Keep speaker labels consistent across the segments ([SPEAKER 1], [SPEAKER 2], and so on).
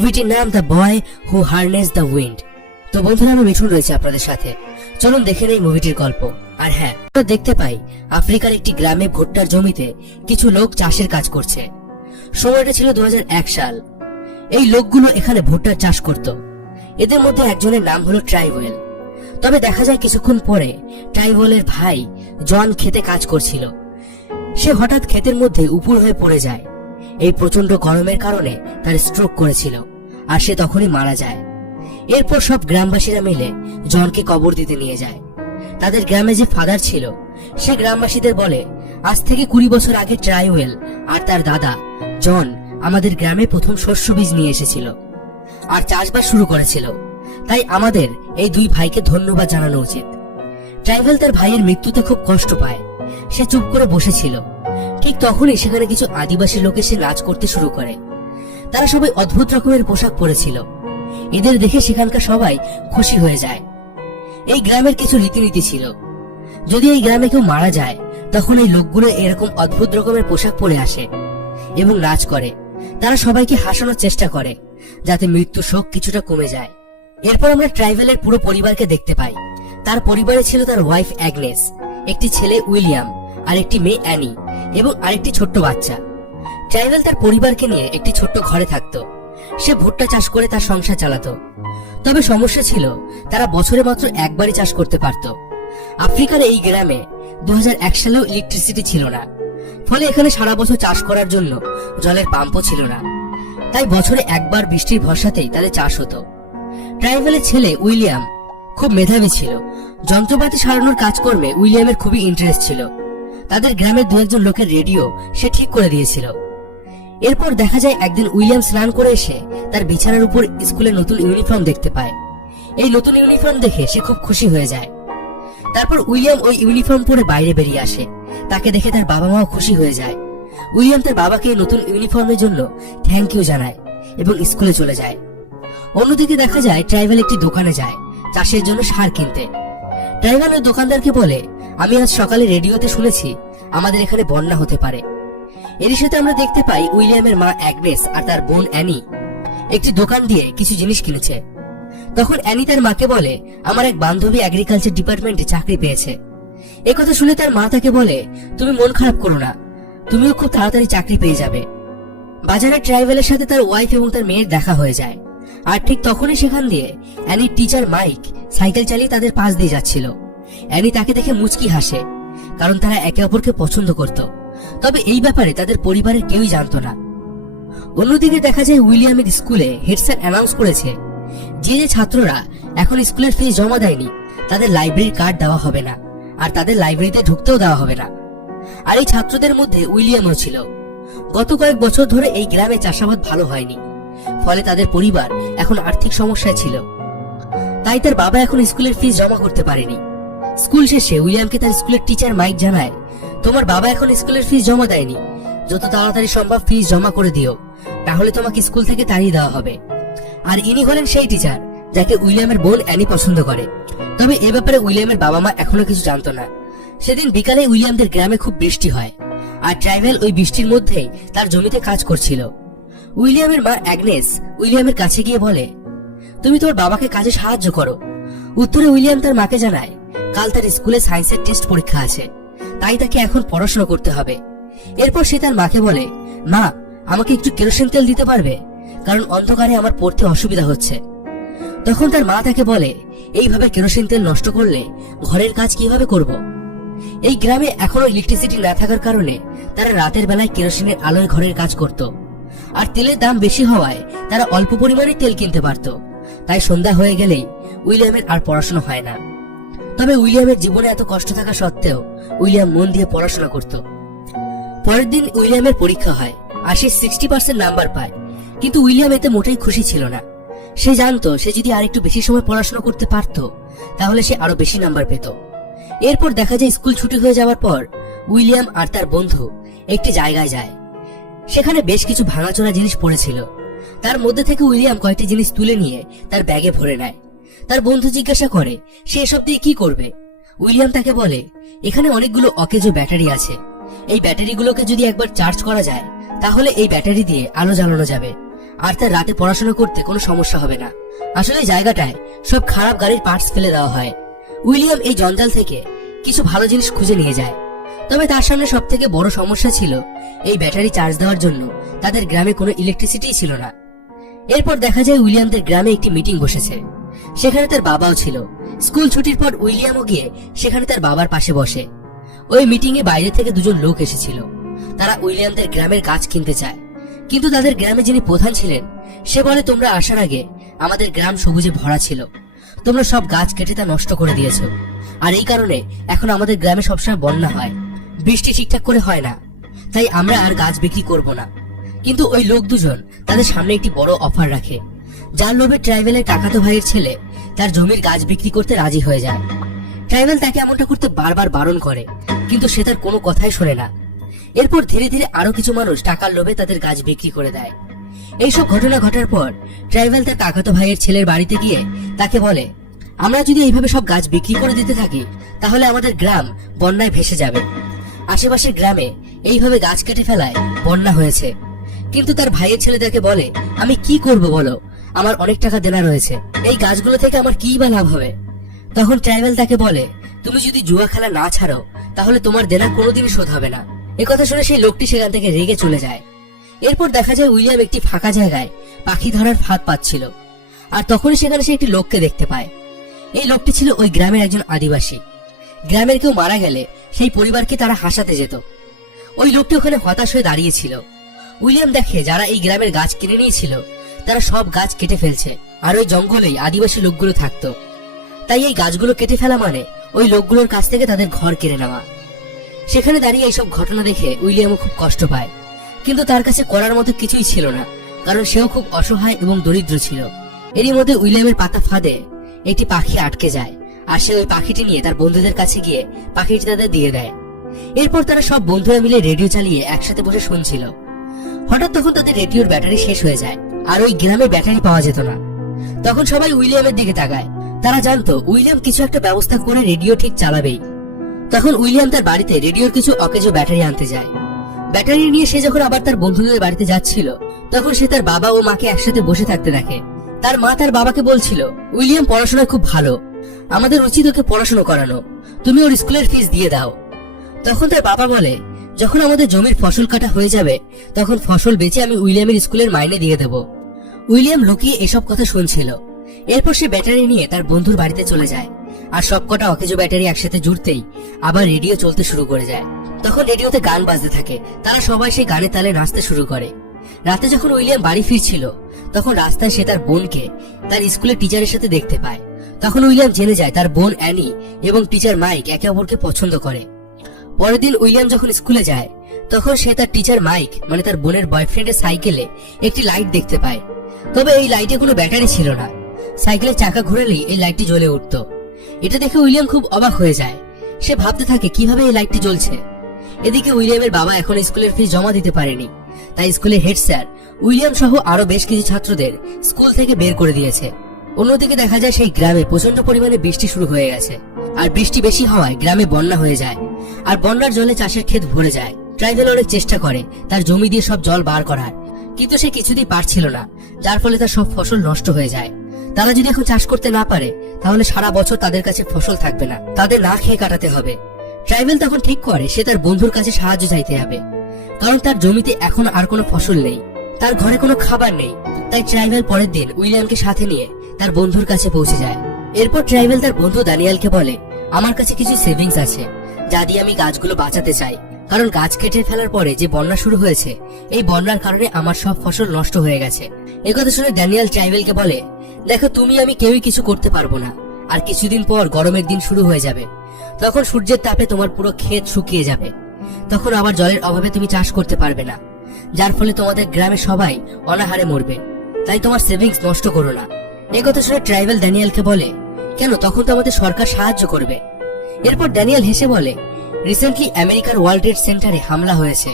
[SPEAKER 1] মুভিটির নাম the boy who harness the wind তো বন্ধুরা, আমি মিঠুন রয়েছে আপনাদের সাথে। চলুন দেখে নেই মুভিটির গল্প। আর হ্যাঁ আমরা দেখতে পাই, আফ্রিকার একটি গ্রামে ভুট্টার জমিতে কিছু লোক চাষের কাজ করছে। সময়টা ছিল দু সাল। এই লোকগুলো এখানে চাষ করত। এদের মধ্যে একজনের নাম হলো ট্রাইওয়েল। তবে দেখা যায় কিছুক্ষণ পরে ট্রাইওয়েলের ভাই জন খেতে কাজ করছিল। সে হঠাৎ ক্ষেতের মধ্যে উপুর হয়ে পড়ে যায়। এই প্রচণ্ড গরমের কারণে তার স্ট্রোক করেছিল। আর সে তখনই মারা যায়। এরপর সব গ্রামবাসীরা মিলে জনকে কবর দিতে নিয়ে যায়। তাদের গ্রামে যে ফাদার ছিল, সে গ্রামবাসীদের বলে, আজ থেকে কুড়ি বছর আগে ট্রাইওয়েল আর তার দাদা, জন, আমাদের গ্রামে প্রথম শস্য বীজ নিয়ে এসেছিল আর চাষবাস শুরু করেছিল। তাই আমাদের এই দুই ভাইকে ধন্যবাদ জানানো উচিত। ট্রাইভেল তার ভাইয়ের মৃত্যুতে খুব কষ্ট পায়। সে চুপ করে বসেছিল। ঠিক তখনই সেখানে কিছু আদিবাসী লোক এসে নাচ করতে শুরু করে। তারা সবাই অদ্ভুত রকমের পোশাক পরেছিল। এদের দেখে সেখানকার সবাই খুশি হয়ে যায়। এই গ্রামের কিছু রীতিনীতি ছিল। যদি এই গ্রামে কেউ মারা যায়, তখন এই লোকগুলো এরকম অদ্ভুত রকমের পোশাক পরে আসে এবং নাচ করে। তারা সবাইকে হাসানোর চেষ্টা করে, যাতে মৃত্যু শোক কিছুটা কমে যায়। এরপর আমরা ট্রাইভেলের পুরো পরিবারকে দেখতে পাই। তার পরিবারে ছিল তার ওয়াইফ অ্যাগনেস, একটি ছেলে উইলিয়াম আর একটি মেয়ে অ্যানি এবং আরেকটি ছোট্ট বাচ্চা। ট্রাইভেল তার পরিবারকে নিয়ে একটি ছোট্ট ঘরে থাকতো। সে ভুট্টা চাষ করে তার সংসার চালাতো। তবে সমস্যা ছিল, তারা বছরে মাত্র একবারই চাষ করতে পারত। আফ্রিকার এই গ্রামে দু সালেও ইলেকট্রিসিটি ছিল না। ফলে এখানে সারা বছর চাষ করার জন্য জলের পাম্পও ছিল না। তাই বছরে একবার বৃষ্টির ভরসাতেই তাদের চাষ হতো। ট্রাইভেলের ছেলে উইলিয়াম খুব মেধাবী ছিল। যন্ত্রপাতি সারানোর কাজকর্মে উইলিয়ামের খুবই ইন্টারেস্ট ছিল। তাদের গ্রামের দু একজন লোকের রেডিও সে ঠিক করে দিয়েছিল। এরপর দেখা যায় একদিন উইলিয়াম স্নান করে এসে তার বিছানার উপর স্কুলের নতুন ইউনিফর্ম দেখতে পায়। এই নতুন ইউনিফর্ম দেখে সে খুব খুশি হয়ে যায়। তারপর উইলিয়াম ওই ইউনিফর্ম পরে বাইরে বেরিয়ে আসে। তাকে দেখে তার বাবা মাও খুশি হয়ে যায়। উইলিয়াম তার বাবাকে নতুন ইউনিফর্মের জন্য থ্যাংক ইউ জানায় এবং স্কুলে চলে যায়। অন্যদিকে দেখা যায় ট্রাইভেল একটি দোকানে যায় চাষের জন্য সার কিনতে। ট্রাইভেল ওই দোকানদারকে বলে, আমি আজ সকালে রেডিওতে শুনেছি, আমাদের এখানে বন্যা হতে পারে। এরই সাথে আমরা দেখতে পাই উইলিয়ামের মা অ্যাগনেস আর তার বোন অ্যানি। একটি দোকান দিয়ে কিছু জিনিস কিনেছে। তখন অ্যানি তার মাকে বলে, আমার এক বান্ধবী এগ্রিকালচার ডিপার্টমেন্টে চাকরি পেয়েছে। এ কথা শুনে তার মা তাকে বলে, তুমি মন খারাপ করো না। তুমিও খুব তাড়াতাড়ি চাকরি পেয়ে যাবে। বাজারে ট্রাইভেলের সাথে তার ওয়াইফ এবং তার মেয়ের দেখা হয়ে যায়। আর ঠিক তখনই সেখান দিয়ে অ্যানির টিচার মাইক সাইকেল চালিয়ে তাদের পাশ দিয়ে যাচ্ছিল। অ্যানি তাকে দেখে মুচকি হাসে, কারণ তারা একে অপরকে পছন্দ করত। তবে এই ব্যাপারে তাদের পরিবারের কেউই জানতো না। অন্যদিকে দেখা যায় উইলিয়ামের স্কুলে হেড স্যার অ্যানাউন্স করেছে যে যে ছাত্ররা এখন স্কুলের ফি জমা দেয়নি, তাদের লাইব্রেরির কার্ড দেওয়া হবে না আর তাদের লাইব্রেরিতে ঢুকতেও দেওয়া হবে না। আর এই ছাত্রদের মধ্যে উইলিয়ামও ছিল। গত কয়েক বছর ধরে এই গ্রামে চাষাবাদ ভালো হয়নি, ফলে তাদের পরিবার এখন আর্থিক সমস্যায় ছিল। তাই তার বাবা এখন স্কুলের ফিস জমা করতে পারেনি। স্কুল শেষে উইলিয়ামকে তার স্কুলের টিচার মাইক জানায় তোমার বাবা এখন স্কুলের ফিস জমা দেয়নি। যত তাড়াতাড়ি সম্ভব ফিস জমা করে দিও। তাহলে তোমাকে স্কুল থেকে তাড়িয়ে দেওয়া হবে। আর ইনি হলেন সেই টিচার যাকে উইলিয়ামের বোন অ্যানি পছন্দ করে। তবে এ ব্যাপারে উইলিয়ামের বাবা মা এখনও কিছু জানতো না। সেদিন বিকালে উইলিয়ামদের গ্রামে খুব বৃষ্টি হয়, আর ট্রাইভেল ওই বৃষ্টির মধ্যেই তার জমিতে কাজ করছিল। উইলিয়ামের মা অ্যাগনেস উইলিয়ামের কাছে গিয়ে বলে, তুমি তোর বাবাকে কাজে সাহায্য করো। উত্তরে উইলিয়াম তার মাকে জানায়, কাল তার স্কুলে সায়েন্সের টেস্ট পরীক্ষা আছে। তাই তাকে এখন পড়াশোনা করতে হবে। এরপর সে তার মাকে বলে, মা, আমাকে একটু কেরোসিন তেল দিতে পারবে? কারণ অন্ধকারে আমার পড়তে অসুবিধা হচ্ছে। তখন তার মা তাকে বলে, এইভাবে কেরোসিন তেল নষ্ট করলে ঘরের কাজ কীভাবে করব? এই গ্রামে এখনও ইলেকট্রিসিটি না থাকার কারণে তারা রাতের বেলায় কেরোসিনের আলোয় ঘরের কাজ করত। আর তেলের দাম বেশি হওয়ায় তারা অল্প পরিমাণে তেল কিনতে পারত। তাই সন্ধ্যা হয়ে গেলেই উইলিয়ামের আর পড়াশোনা হয় না। তবে উইলিয়ামের জীবনে এত কষ্ট থাকা সত্ত্বেও উইলিয়াম মন দিয়ে পড়াশোনা করত। পরের দিন উইলিয়ামের পরীক্ষা হয়, আর সে সিক্সটি পার্সেন্ট নাম্বার পায়। কিন্তু উইলিয়াম এতে মোটেই খুশি ছিল না। সে জানতো, সে যদি আরেকটু বেশি সময় পড়াশোনা করতে পারত, তাহলে সে আরও বেশি নাম্বার পেত। এরপর দেখা যায় স্কুল ছুটি হয়ে যাওয়ার পর উইলিয়াম আর তার বন্ধু একটি জায়গায় যায়। সেখানে বেশ কিছু ভাঙাচোরা জিনিস পড়েছিল। তার মধ্যে থেকে উইলিয়াম কয়েকটি জিনিস তুলে নিয়ে তার ব্যাগে ভরে নেয়। তার বন্ধু জিজ্ঞাসা করে, সে এসব দিয়ে কি করবে? উইলিয়াম তাকে বলে, এখানে অনেকগুলো অকেজো ব্যাটারি আছে। এই ব্যাটারিগুলোকে যদি একবার চার্জ করা যায়, তাহলে এই ব্যাটারি দিয়ে আলো জ্বালানো যাবে। আর তার রাতে পড়াশোনা করতে কোনো সমস্যা হবে না। আসলে জায়গাটায় সব খারাপ গাড়ির পার্টস ফেলে দেওয়া হয়। উইলিয়াম এই জঞ্জাল থেকে কিছু ভালো জিনিস খুঁজে নিয়ে যায়। তবে তার সামনে সব থেকে বড় সমস্যা ছিল, এই ব্যাটারি চার্জ দেওয়ার জন্য তাদের গ্রামে কোনো ইলেকট্রিসিটি ছিল না। এরপর দেখা যায় উইলিয়ামদের গ্রামে একটি মিটিং বসেছে। সেখানে তার বাবাও ছিল। স্কুল ছুটির পর উইলিয়ামও গিয়ে সেখানে তার বাবার পাশে বসে। ওই মিটিং এ বাইরে থেকে দুজন লোক এসেছিল। তারা উইলিয়ামদের গ্রামের গাছ কিনতে চায়। কিন্তু তাদের গ্রামে যিনি প্রধান ছিলেন, সে বলে, তোমরা আসার আগে আমাদের গ্রাম সবুজে ভরা ছিল। তোমরা সব গাছ কেটে তা নষ্ট করে দিয়েছ। আর এই কারণে এখন আমাদের গ্রামে সবসময় বন্যা হয়। বৃষ্টি ঠিকঠাক করে হয় না। তাই আমরা আর গাছ বিক্রি করব না। কিন্তু ওই লোক দুজন তাদের সামনে একটি বড় অফার রাখে। যার লোভে ট্রাইভেলের কাকাতো ভাইয়ের ছেলে তার জমির গাছ বিক্রি করতে রাজি হয়ে যায়। ট্রাইভেল তাকে এমনটা করতে বারবার বারণ করে, কিন্তু সে তার কোনো কথাই শোনে না। এরপর ধীরে ধীরে আরও কিছু মানুষ টাকার লোভে তাদের গাছ বিক্রি করে দেয়। এইসব ঘটনা ঘটার পর ট্রাইভেল তার কাকাতো ভাইয়ের ছেলের বাড়িতে গিয়ে তাকে বলে, আমরা যদি এইভাবে সব গাছ বিক্রি করে দিতে থাকি, তাহলে আমাদের গ্রাম বন্যায় ভেসে যাবে। আশেপাশের গ্রামে এইভাবে গাছ কেটে ফেলায় বন্যা হয়েছে। কিন্তু তার ভাইয়ের ছেলে তাকে বলে, আমি কি করব বলো? আমার অনেক টাকা দেনা রয়েছে। এই গাছগুলো থেকে আমার কি বা লাভ হবে? তখন ট্রাইভেল তাকে বলে, তুমি যদি জুয়া খেলা না ছাড়ো, তাহলে তোমার দেনা কোনোদিনই শোধ হবে না। কথা শুনে সেই লোকটি সেখান থেকে রেগে চলে যায়। এরপর দেখা যায় উইলিয়াম একটি ফাঁকা জায়গায় পাখি ধরার ফাঁদ পাচ্ছিল, আর তখনই সেখানে সে একটি লোককে দেখতে পায়। এই লোকটি ছিল ওই গ্রামের একজন আদিবাসী। গ্রামের কেউ মারা গেলে সেই পরিবারকে তারা হাসাতে যেত। ওই লোকটি ওখানে হতাশ হয়ে দাঁড়িয়েছিল উইলিয়াম দেখে যারা এই গ্রামের গাছ কিনে নিয়েছিল তারা সব গাছ কেটে ফেলছে। আর ওই জঙ্গলেই আদিবাসী লোকগুলো থাকতো। তাই এই গাছগুলো কেটে ফেলা মানে ওই লোকগুলোর কাছ থেকে তাদের ঘর কেড়ে নেওয়া। সেখানে দাঁড়িয়ে এইসব ঘটনা দেখে উইলিয়ামও খুব কষ্ট পায়। কিন্তু তার কাছে করার মতো কিছুই ছিল না, কারণ সেও খুব অসহায় এবং দরিদ্র ছিল। এরই মধ্যে উইলিয়ামের পাতা ফাঁদে একটি পাখি আটকে যায়, আর সে ওই পাখিটি নিয়ে তার বন্ধুদের কাছে গিয়ে পাখিটি তাদের দিয়ে দেয়। এরপর তারা সব বন্ধুরা মিলে রেডিও চালিয়ে একসাথে বসে শুনছিল। হঠাৎ তখন তাদের রেডিওর ব্যাটারি শেষ হয়ে যায়। আর ওই গ্রামে ব্যাটারি পাওয়া যেত না। তখন সবাই উইলিয়ামের দিকে তাকায়। তারা জানতো, উইলিয়াম কিছু একটা ব্যবস্থা করে রেডিও ঠিক চালাবেই। তখন উইলিয়াম তার বাড়িতে রেডিওর কিছু অকেজো ব্যাটারি আনতে যায়। ব্যাটারি নিয়ে সে যখন আবার তার বন্ধুদের বাড়িতে যাচ্ছিল, তখন সে তার বাবা ও মাকে একসাথে বসে থাকতে দেখে। তার মা তার বাবাকে বলছিল, উইলিয়াম, পড়াশোনায় খুব ভালো। আমাদের উচিত ওকে পড়াশোনা করানো। তুমি ওর স্কুলের ফিস দিয়ে দাও। তখন তার বাবা বলে, যখন আমাদের জমির ফসল কাটা হয়ে যাবে, তখন ফসল বেচে আমি উইলিয়ামের স্কুলের মাইনে দিয়ে দেব। উইলিয়াম লুকিয়ে এসব কথা শুনছিল। এরপর সে ব্যাটারি নিয়ে তার বন্ধুর বাড়িতে চলে যায়। আর সবকটা অকেজো ব্যাটারি একসাথে জুড়তেই আবার রেডিও চলতে শুরু করে যায়। তখন রেডিওতে গান বাজতে থাকে। তারা সবাই সেই গানের তালে নাচতে শুরু করে। রাতে যখন উইলিয়াম বাড়ি ফিরছিল, তখন রাস্তায় সে তার বোনকে তার স্কুলের টিচারের সাথে দেখতে পায়। তখন উইলিয়াম জেনে যায় তার বোন অ্যানি এবং টিচার মাইক একে অপরকে পছন্দ করে। পরের দিন উইলিয়াম যখন স্কুলে যায় তখন সে তার টিচার মাইক মানে তার বোনের বয়ফ্রেন্ডের সাইকেলে একটি লাইট দেখতে পায়। তবে এই লাইটে কোনো ব্যাটারি ছিল না। সাইকেলের চাকা ঘুরলেই এই লাইটটি জ্বলে উঠত। এটা দেখে উইলিয়াম খুব অবাক হয়ে যায়। সে ভাবতে থাকে, কীভাবে এই লাইটটি জ্বলছে? এদিকে উইলিয়ামের বাবা এখন স্কুলের ফিস জমা দিতে পারেনি। তাই স্কুলের হেড স্যার উইলিয়াম সহ আরও বেশ কিছু ছাত্রদের স্কুল থেকে বের করে দিয়েছে। অন্যদিকে দেখা যায় সেই গ্রামে প্রচণ্ড পরিমাণে বৃষ্টি শুরু হয়ে গেছে। আর বৃষ্টি বেশি হওয়ায় গ্রামে বন্যা হয়ে যায়। আর বন্যার জলে চাষের ক্ষেত ভরে যায়। ট্রাইভেল অনেক চেষ্টা করে, তার জমি দিয়ে সব জল বার করার। কিন্তু সে কিছুতেই পারছিল না, যার ফলে তার সব ফসল নষ্ট হয়ে যায়। তারা যদি এখন চাষ করতে না পারে, তাহলে সারা বছর তাদের কাছে ফসল থাকবে না। তাদের না খেয়ে কাটাতে হবে। ট্রাইভেল তখন ঠিক করে, সে তার বন্ধুর কাছে সাহায্য চাইতে হবে কারণ তার জমিতে এখন আর কোনো ফসল নেই। তার ঘরে কোনো খাবার নেই। তাই ট্রাইবেল পরের দিন উইলিয়ামকে সাথে নিয়ে তার বন্ধুর কাছে পৌঁছে যায়। এরপর ট্রাইবেল তার বন্ধু দানিয়ালকে বলে, আমার কাছে কিছু সেভিংস আছে, যা দিয়ে আমি গাছগুলো বাঁচাতে চাই। কারণ গাছ কেটে ফেলার পরে যে বন্যা শুরু হয়েছে, এই বন্যার কারণে আমার সব ফসল নষ্ট হয়ে গেছে। একথা শুনে ড্যানিয়েল ট্রাইভেলকে বলে, দেখো, তুমি আমি কেউই কিছু করতে পারব না, আর কিছুদিন পর গরমের দিন শুরু হয়ে যাবে। তখন সূর্যের তাপে তোমার পুরো ক্ষেত শুকিয়ে যাবে। তখন আবার জলের অভাবে তুমি চাষ করতে পারবে না, যার ফলে তোমাদের গ্রামে সবাই অনাহারে মরবে। তাই তোমার সেভিংস নষ্ট করো না। কথা শুনে ট্রাইবেল ড্যানিয়েলকে বলে, কেন, তখন তো আমাদের সরকার সাহায্য করবে। এরপর ড্যানিয়েল হেসে বলে রিসেন্টলি আমেরিকার ওয়ার্ল্ড ট্রেড সেন্টারে হামলা হয়েছে,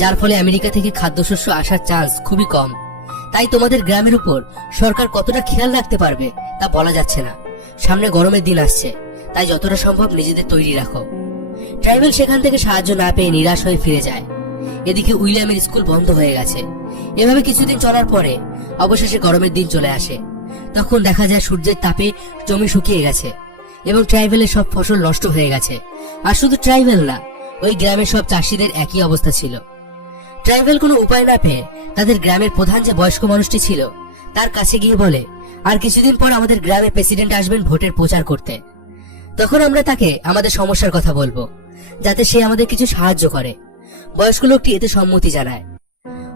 [SPEAKER 1] যার ফলে আমেরিকা থেকে খাদ্যশস্য আসার চান্স খুবই কম। তাই তোমাদের গ্রামের উপর সরকার কতটা খেয়াল রাখতে পারবে তা বলা যাচ্ছে না। সামনে গরমের দিন আসছে, তাই যতটা সম্ভব নিজেদের তৈরি রাখো। ট্রাইবেল সেখান থেকে সাহায্য না পেয়ে নিরাশ হয়ে ফিরে যায়। এদিকে উইলিয়ামের স্কুল বন্ধ হয়ে গেছে। এভাবে কিছুদিন চলার পরে অবশেষে গরমের দিন চলে আসে। তখন দেখা যায় সূর্যের তাপে জমি শুকিয়ে গেছে এবং ট্রাইবেলের সব ফসল নষ্ট হয়ে গেছে। আর শুধু ট্রাইবেল না, ওই গ্রামের সব চাষিদের একই অবস্থা ছিল। ট্রাইবেল কোনো উপায় না পেয়ে তাদের গ্রামের প্রধান যে বয়স্ক মানুষটি ছিল, তার কাছে গিয়ে বলে, আর কিছুদিন পর আমাদের গ্রামে প্রেসিডেন্ট আসবেন ভোটের প্রচার করতে। তখন আমরা তাকে আমাদের সমস্যার কথা বলব, যাতে সে আমাদের কিছু সাহায্য করে। বয়স্ক লোকটি এতে সম্মতি জানায়।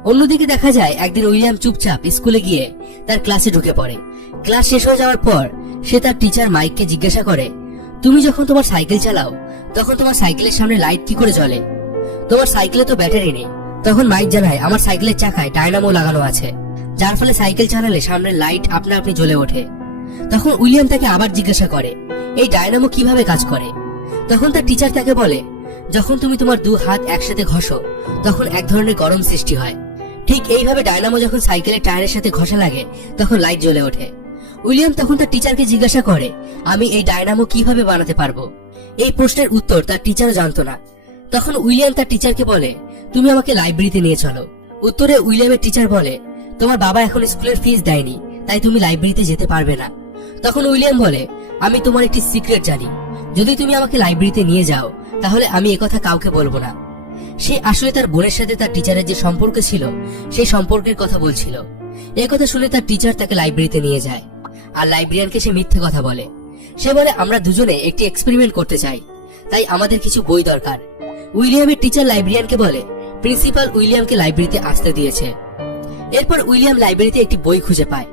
[SPEAKER 1] অন্যদিকে দেখা যায়, একদিন উইলিয়াম চুপচাপ স্কুলে গিয়ে তার ক্লাসে ঢুকে পড়ে। ক্লাস শেষ হয়ে যাওয়ার পর সে তার টিচার মাইককে জিজ্ঞাসা করে, তুমি যখন তোমার সাইকেল চালাও তখন তোমার সাইকেলের সামনে লাইট কি করে জ্বলে? তোমার সাইকেলে তো ব্যাটারি নেই। তখন মাইক জানায়, আমার সাইকেলের চাকায় ডায়নামো লাগানো আছে। যার ফলে সাইকেল চালালে সামনের লাইট আপনা আপনি জ্বলে ওঠে। তখন উইলিয়াম তাকে আবার জিজ্ঞাসা করে, এই ডায়নামো কীভাবে কাজ করে? তখন তার টিচার তাকে বলে, যখন তুমি তোমার দু হাত একসাথে ঘষো, তখন এক ধরনের গরম সৃষ্টি হয়। ঠিক এইভাবে ডায়নামো যখন সাইকেলের টায়ারের সাথে ঘষা লাগে, তখন লাইট জ্বলে ওঠে। উইলিয়াম তখন তার টিচারকে জিজ্ঞাসা করে, আমি এই ডায়নামো কীভাবে বানাতে পারব? এই প্রশ্নের উত্তর তার টিচারও জানতো না। তখন উইলিয়াম তার টিচারকে বলে, তুমি আমাকে লাইব্রেরিতে নিয়ে চলো। উত্তরে উইলিয়ামের টিচার বলে, তোমার বাবা এখন স্কুলের ফিস দেয়নি, তাই তুমি লাইব্রেরিতে যেতে পারবে না। তখন উইলিয়াম বলে, আমি তোমার একটি সিক্রেট জানি। যদি তুমি আমাকে লাইব্রেরিতে নিয়ে যাও, তাহলে আমি একথা কাউকে বলব না। সে আসলে তার বোনের সাথে তার টিচারের যে সম্পর্ক ছিল, সেই সম্পর্কের কথা বলছিল। এই কথা শুনে তার টিচার তাকে লাইব্রেরিতে নিয়ে যায়। আর লাইব্রেরিয়ানকে সে মিথ্যে কথা বলে। সে বলে, আমরা দুজনে একটি এক্সপেরিমেন্ট করতে চাই। তাই আমাদের কিছু বই দরকার। উইলিয়ামের টিচার লাইব্রেরিয়ানকে বলে প্রিন্সিপাল উইলিয়ামকে লাইব্রেরিতে আসতে দিয়েছে। এরপর উইলিয়াম লাইব্রেরিতে একটি বই খুঁজে পায়,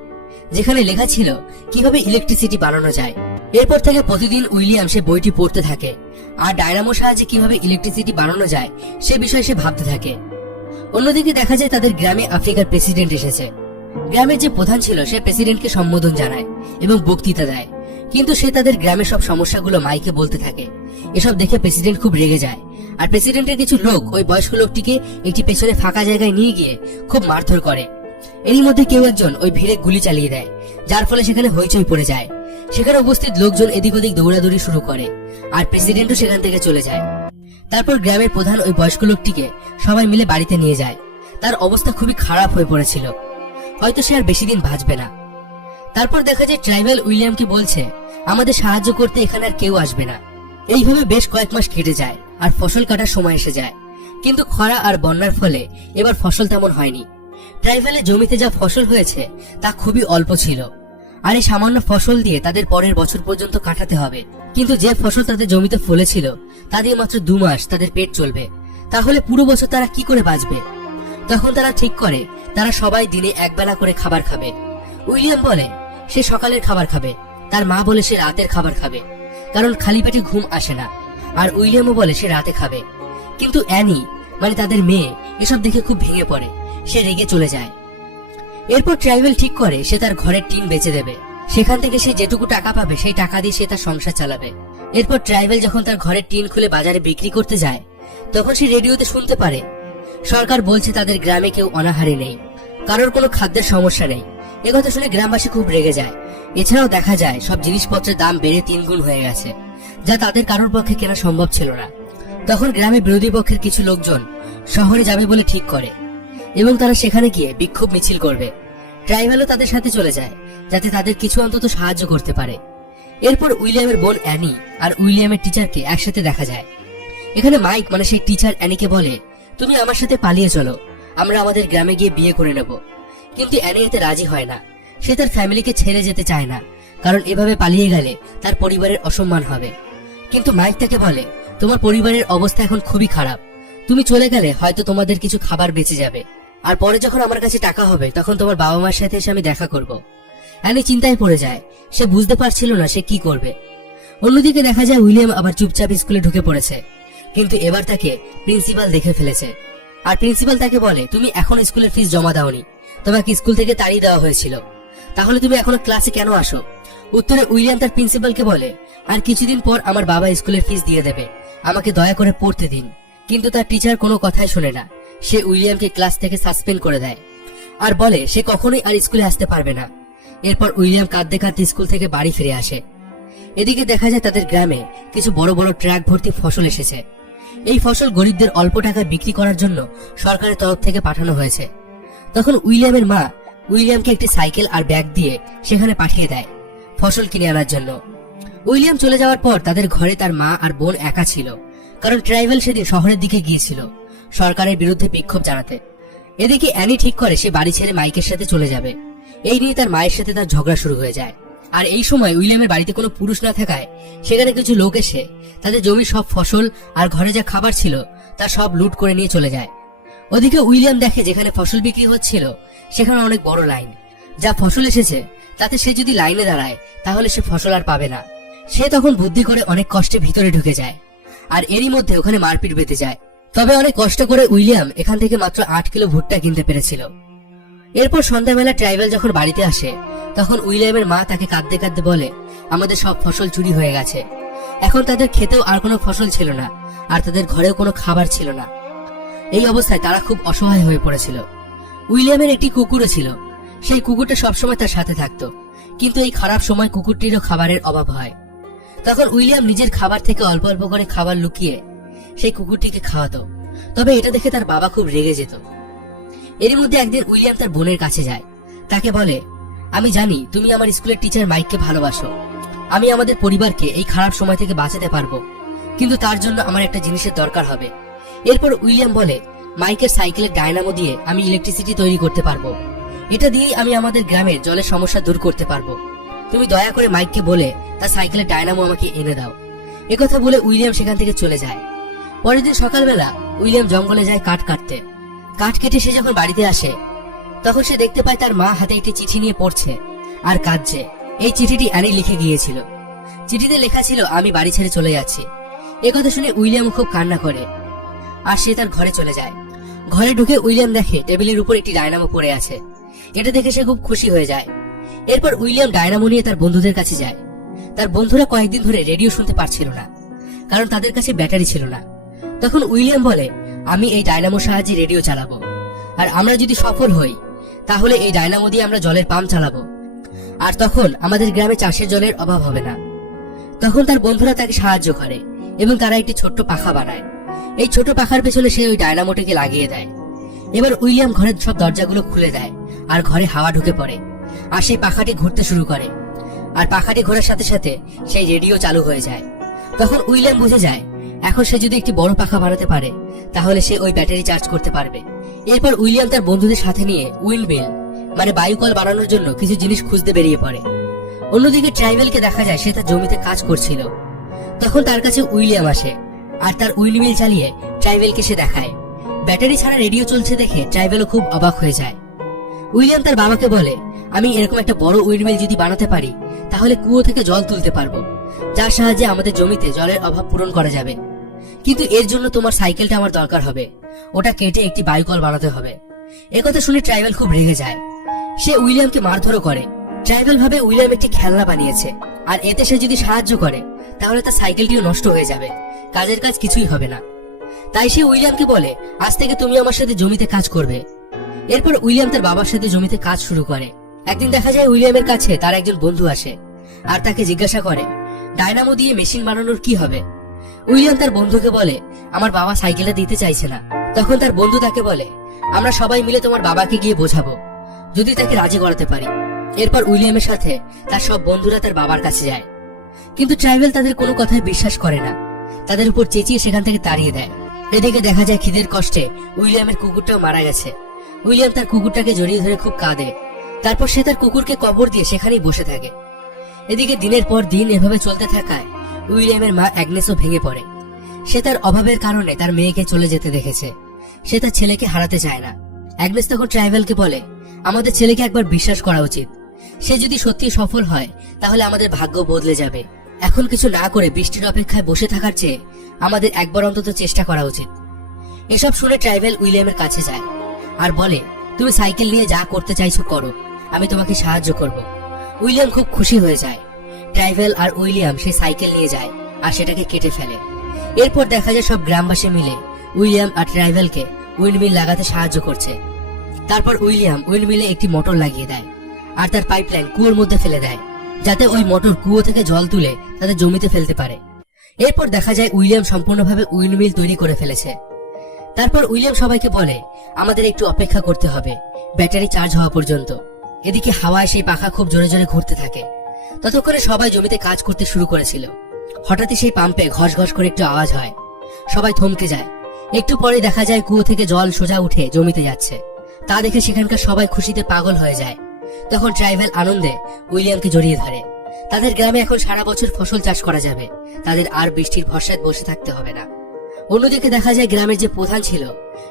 [SPEAKER 1] যেখানে লেখা ছিল, কীভাবে ইলেকট্রিসিটি বানানো যায়? এরপর থেকে প্রতিদিন উইলিয়াম সে বইটি পড়তে থাকে, আর ডায়নামো সাহায্যে কীভাবে ইলেকট্রিসিটি বানানো যায়, সে বিষয়ে সে ভাবতে থাকে। অন্যদিকে দেখা যায়, তাদের গ্রামে আফ্রিকার প্রেসিডেন্ট এসেছে। গ্রামের যে প্রধান ছিল, সে প্রেসিডেন্টকে সম্বোধন জানায় এবং বক্তৃতা দেয়। কিন্তু সে তাদের গ্রামের সব সমস্যাগুলো মাইকে বলতে থাকে। এসব দেখে প্রেসিডেন্ট খুব রেগে যায়। আর প্রেসিডেন্টের কিছু লোক ওই বয়স্ক লোকটিকে একটি পেছনে ফাঁকা জায়গায় নিয়ে গিয়ে খুব মারধর করে। এরই মধ্যে কেউ একজন ওই ভিড়ে গুলি চালিয়ে দেয়, যার ফলে সেখানে হইচই পড়ে যায়। সেখানে উপস্থিত লোকজন এদিক ওদিক দৌড়াদৌড়ি শুরু করে, আর প্রেসিডেন্টও সেখান থেকে চলে যায়। তারপর গ্রামের প্রধান ওই বয়স্ক লোকটিকে সবাই মিলে বাড়িতে নিয়ে যায়। তার অবস্থা খুবই খারাপ হয়ে পড়েছিল। হয়তো সে আর বেশি দিন বাঁচবে না। তারপর দেখা যায় ট্রাইবেল উইলিয়ামকে বলছে, আমাদের সাহায্য করতে এখানে আর কেউ আসবে না। এইভাবে বেশ কয়েক মাস কেটে যায় আর ফসল কাটার সময় এসে যায়। কিন্তু খরা আর বন্যার ফলে এবার ফসল তেমন হয়নি। ট্রাইবেলের জমিতে যা ফসল হয়েছে তা খুবই অল্প ছিল। আর এই সামান্য ফসল দিয়ে তাদের পরের বছর পর্যন্ত কাটাতে হবে। কিন্তু যে ফসল তাদের জমিতে ফলেছিল, তা দিয়ে মাত্র দু মাস তাদের পেট চলবে। তাহলে পুরো বছর তারা কি করে বাঁচবে? তখন তারা ঠিক করে, তারা সবাই দিনে একবেলা করে খাবার খাবে। উইলিয়াম বলে সে সকালের খাবার খাবে। তার মা বলে সে রাতের খাবার খাবে। কারণ খালি পেটে ঘুম আসে না। আর উইলিয়ামও বলে সে রাতে খাবে। কিন্তু অ্যানি মানে তাদের মেয়ে, এসব দেখে খুব ভেঙে পড়ে। সে রেগে চলে যায়। এরপর ট্রাইবেল ঠিক করে, সে তার ঘরের টিন বেচে দেবে। সেখান থেকে সে যেটুকু টাকা পাবে, সেই টাকা দিয়ে সে তার সংসার চালাবে। এরপর ট্রাইবেল যখন তার ঘরের টিন খুলে বাজারে বিক্রি করতে যায়, তখন সে রেডিওতে শুনতে পারে। সরকার বলছে তাদের গ্রামে কেউ অনাহারে নেই। কারোর কোনো খাদ্যের সমস্যা নেই। একথা শুনে গ্রামবাসী খুব রেগে যায়। এছাড়াও দেখা যায়, সব জিনিসপত্রের দাম বেড়ে তিন গুণ হয়ে গেছে, যা তাদের কারোর পক্ষে কেনা সম্ভব ছিল না। তখন গ্রামে বিরোধী পক্ষের কিছু লোকজন শহরে যাবে বলে ঠিক করে, এবং তারা সেখানে গিয়ে বিক্ষোভ মিছিল করবে। ট্রাইবেলও তাদের সাথে চলে যায়, যাতে তাদের কিছু অন্তত সাহায্য করতে পারে। এরপর উইলিয়ামের বোন অ্যানি আর উইলিয়ামের টিচারকে একসাথে দেখা যায়। এখানে মাইক মানে সেই টিচার অ্যানিকে বলে, তুমি আমার সাথে পালিয়ে চলো, আমরা আমাদের গ্রামে গিয়ে বিয়ে করে নেব। কিন্তু অ্যানি এতে রাজি হয় না। সে তার ফ্যামিলিকে ছেড়ে যেতে চায় না, কারণ এভাবে পালিয়ে গেলে তার পরিবারের অসম্মান হবে। কিন্তু মাইক তাকে বলে, তোমার পরিবারের অবস্থা এখন খুবই খারাপ। তুমি চলে গেলে হয়তো তোমাদের কিছু খাবার বেঁচে যাবে। আর পরে যখন আমার কাছে টাকা হবে, তখন তোমার বাবা মার সাথে এসে আমি দেখা করব। অ্যানি চিন্তায় পড়ে যায়, সে বুঝতে পারছিল না সে কি করবে। অন্যদিকে দেখা যায় উইলিয়াম আবার চুপচাপ স্কুলে ঢুকে পড়েছে, কিন্তু এবার তাকে প্রিন্সিপাল দেখে ফেলেছে। আর প্রিন্সিপাল তাকে বলে, তুমি এখন স্কুলের ফিস জমা দাওনি। তোমাকে স্কুল থেকে তাড়িয়ে দেওয়া হয়েছিল। তাহলে তুমি এখনও ক্লাসে কেন আসো? উত্তরে উইলিয়াম তার প্রিন্সিপালকে বলে, আর কিছুদিন পর আমার বাবা স্কুলের ফিস দিয়ে দেবে। আমাকে দয়া করে পড়তে দিন। কিন্তু তার টিচার কোনো কথাই শোনে না। সে উইলিয়ামকে ক্লাস থেকে সাসপেন্ড করে দেয়। আর বলে, সে কখনোই আর স্কুলে আসতে পারবে না। এরপর উইলিয়াম কাঁদতে কাঁদতে স্কুল থেকে বাড়ি ফিরে আসে। এদিকে দেখা যায় তাদের গ্রামে কিছু বড় বড় ট্রাক ভর্তি ফসল এসেছে। এই ফসল গরিবদের অল্প টাকা বিক্রি করার জন্য সরকারের তরফ থেকে পাঠানো হয়েছে। তখন উইলিয়ামের মা উইলিয়ামকে একটি সাইকেল আর ব্যাগ দিয়ে সেখানে পাঠিয়ে দেয় ফসল কিনে আনার জন্য। উইলিয়াম চলে যাওয়ার পর তাদের ঘরে তার মা আর বোন একা ছিল, কারণ ট্রাইভেল সেদিন শহরের দিকে গিয়েছিল, সরকারের বিরুদ্ধে বিক্ষোভ জানাতে। এদিকে অ্যানি ঠিক করে সে বাড়ি ছেড়ে মাইকের সাথে চলে যাবে। এই নিয়ে তার মায়ের সাথে তার ঝগড়া শুরু হয়ে যায়। আর এই সময় উইলিয়ামের বাড়িতে কোনো পুরুষ না থাকায় সেখানে কিছু লোক এসে তাদের জমির সব ফসল আর ঘরে যা খাবার ছিল তা সব লুট করে নিয়ে চলে যায়। ওদিকে উইলিয়াম দেখে যেখানে ফসল বিক্রি হচ্ছিল, সেখানে অনেক বড় লাইন। যা ফসল এসেছে, তাতে সে যদি লাইনে দাঁড়ায়, তাহলে সে ফসল আর পাবে না। সে তখন বুদ্ধি করে অনেক কষ্টে ভিতরে ঢুকে যায়, আর এরই মধ্যে ওখানে মারপিট বেঁধে যায়। তবে অনেক কষ্ট করে উইলিয়াম এখান থেকে মাত্র আট কিলো ভুট্টা কিনতে পেরেছিল। এরপর সন্ধ্যাবেলা ট্রাইবেল যখন বাড়িতে আসে, তখন উইলিয়ামের মা তাকে কাঁদতে কাঁদতে বলে, আমাদের সব ফসল চুরি হয়ে গেছে। এখন তাদের খেতেও আর কোনো ফসল ছিল না, আর তাদের ঘরেও কোনো খাবার ছিল না। এই অবস্থায় তারা খুব অসহায় হয়ে পড়েছিল। উইলিয়ামের একটি কুকুরও ছিল। সেই কুকুরটা সবসময় তার সাথে থাকতো। কিন্তু এই খারাপ সময় কুকুরটিরও খাবারের অভাব হয়। তখন উইলিয়াম নিজের খাবার থেকে অল্প অল্প করে খাবার লুকিয়ে সেই কুকুরটিকে খাওয়াতো। তবে এটা দেখে তার বাবা খুব রেগে যেত। এর মধ্যে একদিন উইলিয়াম তার বোনের কাছে যায়। তাকে বলে, আমি জানি তুমি আমার স্কুলের টিচার মাইককে ভালোবাসো। আমি আমাদের পরিবারকে এই খারাপ সময় থেকে বাঁচাতে পারব। কিন্তু তার জন্য আমার একটা জিনিসের দরকার হবে। এরপর উইলিয়াম বলে, মাইকের সাইকেলের ডায়নামো দিয়ে আমি ইলেকট্রিসিটি তৈরি করতে পারব। এটা দিয়েই আমি আমাদের গ্রামের জলের সমস্যা দূর করতে পারব। তুমি দয়া করে মাইককে বলে, তার সাইকেলের ডায়নামো আমাকে এনে দাও। একথা বলে উইলিয়াম সেখান থেকে চলে যায়। পরের দিন সকালবেলা উইলিয়াম জঙ্গলে যায় কাঠ কাটতে। কাঠ কেটে সে যখন বাড়িতে আসে, তখন সে দেখতে পায় তার মা হাতে একটি চিঠি নিয়ে পড়ছে আর কাঁদছে। এই চিঠিটি অ্যানি লিখে গিয়েছিল। চিঠিতে লেখা ছিল, আমি বাড়ি ছেড়ে চলে যাচ্ছি। একথা শুনে উইলিয়াম খুব কান্না করে। আর সে তার ঘরে চলে যায়। ঘরে ঢুকে উইলিয়াম দেখে টেবিলের উপর একটি ডায়নামো পড়ে আছে। এটা দেখে সে খুব খুশি হয়ে যায়। এরপর উইলিয়াম ডায়নামো নিয়ে তার বন্ধুদের কাছে যায়। তার বন্ধুরা কয়েকদিন ধরে রেডিও শুনতে পারছিল না, কারণ তাদের কাছে ব্যাটারি ছিল না। তখন উইলিয়াম বলে, আমি এই ডায়নামোর সাহায্যে রেডিও চালাবো। আর আমরা যদি সফল হই, তাহলে এই ডায়নামো দিয়ে আমরা জলের পাম্প চালাবো। আর তখন আমাদের গ্রামে চাষের জলের অভাব হবে না। তখন তার বন্ধুরা তাকে সাহায্য করে এবং তারা একটি ছোট্ট পাখা বানায়। এই ছোট পাখার পেছনে সে ওই ডায়নামোটিকে লাগিয়ে দেয়। এবার উইলিয়াম ঘরের সব দরজাগুলো খুলে দেয় আর ঘরে হাওয়া ঢুকে পড়ে। আর সেই পাখাটি ঘুরতে শুরু করে। আর পাখাটি ঘোরার সাথে সাথে সেই রেডিও চালু হয়ে যায়। তখন উইলিয়াম বুঝে যায়, এখন সে যদি একটি বড় পাখা বানাতে পারে, তাহলে সে ওই ব্যাটারি চার্জ করতে পারবে। এরপর উইলিয়াম তার বন্ধুদের সাথে নিয়ে উইন্ডমিল মানে বায়ুকল বানানোর জন্য কিছু জিনিস খুঁজতে বেরিয়ে পড়ে। অন্যদিকে ট্রাইবেলকে দেখা যায় সে তার জমিতে কাজ করছিল। তখন তার কাছে উইলিয়াম আসে। আর তার উইন্ডমিল চালিয়ে ট্রাইবেলকে সে দেখায়। ব্যাটারি ছাড়া রেডিও চলছে দেখে ট্রাইবেলও খুব অবাক হয়ে যায়। উইলিয়াম তার বাবাকে বলে, আমি এরকম একটা বড় উইন্ডমিল যদি বানাতে পারি, তাহলে কুয়ো থেকে জল তুলতে পারব। যার সাহায্যে আমাদের জমিতে জলের অভাব পূরণ করা যাবে। কিন্তু এর জন্য তোমার সাইকেলটা আমার দরকার হবে। ওটা কেটে একটি বায়ুকল বানাতে হবে। একথা শুনে ট্রাইবেল খুব রেগে যায়। সে উইলিয়ামকে মারধরও করে। ট্রাইবেল ভাবে উইলিয়াম একটি খেলনা বানিয়েছে। আর এতে সে যদি সাহায্য করে, তাহলে তার সাইকেলটিও নষ্ট হয়ে যাবে। কাজের কাজ কিছুই হবে না। তাই সে উইলিয়ামকে বলে, আজ থেকে তুমি আমার সাথে জমিতে কাজ করবে। এরপর উইলিয়াম তার বাবার সাথে জমিতে কাজ শুরু করে। একদিন দেখা যায় উইলিয়ামের কাছে তার একজন বন্ধু আসে আর তাকে জিজ্ঞাসা করে, ডায়নামো দিয়ে মেশিন বানানোর কি হবে? উইলিয়াম তার বন্ধুকে বলে, আমার বাবা সাইকেলটা দিতে চাইছে না। তখন তার বন্ধু তাকে বলে, আমরা সবাই মিলে তোমার বাবাকে গিয়ে বোঝাবো, যদি তাকে রাজি করাতে পারি। এরপর উইলিয়ামের সাথে তার সব বন্ধুরা তার বাবার কাছে যায়। কিন্তু ট্রাইবেল তাদের কোনো কথায় বিশ্বাস করে না। তাদের উপর চেঁচিয়ে সেখান থেকে তাড়িয়ে দেয়। এদিকে দেখা যায় খিদের কষ্টে উইলিয়ামের কুকুরটাও মারা গেছে। উইলিয়াম তার কুকুরটাকে জড়িয়ে ধরে খুব কাঁদে। তারপর সে তার কুকুরকে কবর দিয়ে সেখানেই বসে থাকে। এদিকে দিনের পর দিন এভাবে চলতে থাকায় উইলিয়ামের মা অ্যাগনেসও ভেঙে পড়ে। সে তার অভাবের কারণে তার মেয়েকে চলে যেতে দেখেছে। সে তার ছেলেকে হারাতে চায় না। অ্যাগনেস তখন ট্রাইভেলকে বলে, আমাদের ছেলেকে একবার বিশ্বাস করা উচিত। সে যদি সত্যি সফল হয়, তাহলে আমাদের ভাগ্য বদলে যাবে। এখন কিছু না করে বৃষ্টির অপেক্ষায় বসে থাকার চেয়ে আমাদের একবার অন্তত চেষ্টা করা উচিত। এসব শুনে ট্রাইভেল উইলিয়ামের কাছে যায় আর বলে, তুমি সাইকেল নিয়ে যা করতে চাইছো করো, আমি তোমাকে সাহায্য করব। উইলিয়াম খুব খুশি হয়ে যায়। ট্রাইভেল আর উইলিয়াম সেই সাইকেল নিয়ে যায় আর সেটাকে কেটে ফেলে। এরপর দেখা যায় সব গ্রামবাসী মিলে উইলিয়াম আর ট্রাইভেলকে উইন্ডমিল লাগাতে সাহায্য করছে। তারপর উইলিয়াম উইন্ডমিলে একটি মোটর লাগিয়ে দেয় আর তার পাইপলাইন কুয়োর মধ্যে ফেলে দেয়। যাতে ওই মোটর কুয়ো থেকে জল তুলে তাদের জমিতে ফেলতে পারে। এরপর দেখা যায় উইলিয়াম সম্পূর্ণভাবে উইন্ডমিল তৈরি করে ফেলেছে। তারপর উইলিয়াম সবাইকে বলে, আমাদের একটু অপেক্ষা করতে হবে। ব্যাটারি চার্জ হওয়া পর্যন্ত। এদিকে হাওয়ায় সেই পাখা খুব জোরে জোরে ঘুরতে থাকে। ততক্ষণে সবাই জমিতে কাজ করতে শুরু করেছিল। হঠাৎই সেই পাম্পে ঘস ঘস করে একটু আওয়াজ হয়। সবাই থমকে যায়। একটু পরে দেখা যায় কুয়ো থেকে জল সোজা উঠে জমিতে যাচ্ছে। তা দেখে সেখানকার সবাই খুশিতে পাগল হয়ে যায়। তখন ট্রাইভেল আনন্দে উইলিয়ামকে জড়িয়ে ধরে। তাদের গ্রামে এখন সারা বছর ফসল চাষ করা যাবে। তাদের আর বৃষ্টির ভরসায় বসে থাকতে হবে না। অন্যদিকে দেখা যায় গ্রামের যে প্রধান ছিল,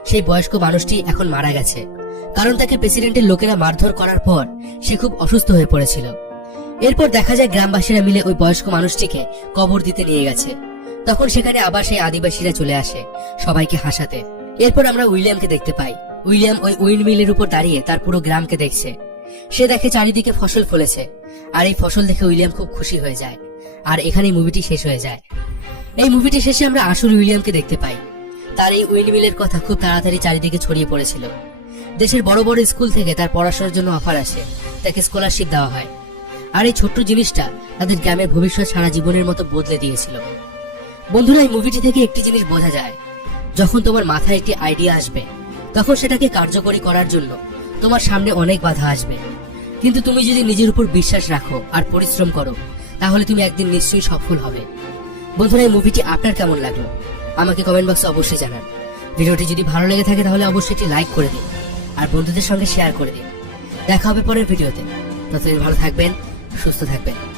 [SPEAKER 1] সেই বয়স্ক মানুষটি এখন মারা গেছে। কারণ তাকে প্রেসিডেন্টের লোকেরা মারধর করার পর সে খুব অসুস্থ হয়ে পড়েছিল। এরপর দেখা যায় গ্রামবাসীরা মিলে ওই বয়স্ক মানুষটিকে কবর দিতে নিয়ে গেছে। তখন সেখানে আবার সেই আদিবাসীরা চলে আসে, সবাইকে হাসাতে। এরপর আমরা উইলিয়ামকে দেখতে পাই। উইলিয়াম ওই উইন্ড মিলের উপর দাঁড়িয়ে তার পুরো গ্রামকে দেখছে। সে দেখে চারিদিকে ফসল ফলেছে। আর এই ফসল দেখে উইলিয়াম খুব খুশি হয়ে যায়। আর এখানেই মুভিটি শেষ হয়ে যায়। এই মুভিটি শেষে আমরা আসল উইলিয়ামকে দেখতে পাই। তার এই উইন্ড মিলের কথা খুব তাড়াতাড়ি চারিদিকে ছড়িয়ে পড়েছিল। দেশের বড় বড় স্কুল থেকে তার পড়াশোনার জন্য অফার আসে। তাকে স্কলারশিপ দেওয়া হয়। আর এই ছোট্ট জিনিসটা তাদের গ্রামের ভবিষ্যৎ সারা জীবনের মতো বদলে দিয়েছিল। বন্ধুরা, এই মুভিটি থেকে একটি জিনিস বোঝা যায়। যখন তোমার মাথায় একটি আইডিয়া আসবে, তখন সেটাকে কার্যকরী করার জন্য তোমার সামনে অনেক বাধা আসবে। কিন্তু তুমি যদি নিজের উপর বিশ্বাস রাখো আর পরিশ্রম করো, তাহলে তুমি একদিন নিশ্চয়ই সফল হবে। বন্ধুরা, এই মুভিটি আপনার কেমন লাগল? আমাকে কমেন্ট বক্সে অবশ্যই জানান। ভিডিওটি যদি ভালো লেগে থাকে, তাহলে অবশ্যই একটি লাইক করে দিন আর বন্ধুদের সঙ্গে শেয়ার করে দিন। দেখা হবে পরের ভিডিওতে। ততদিন ভালো থাকবেন, সুস্থ থাকবেন।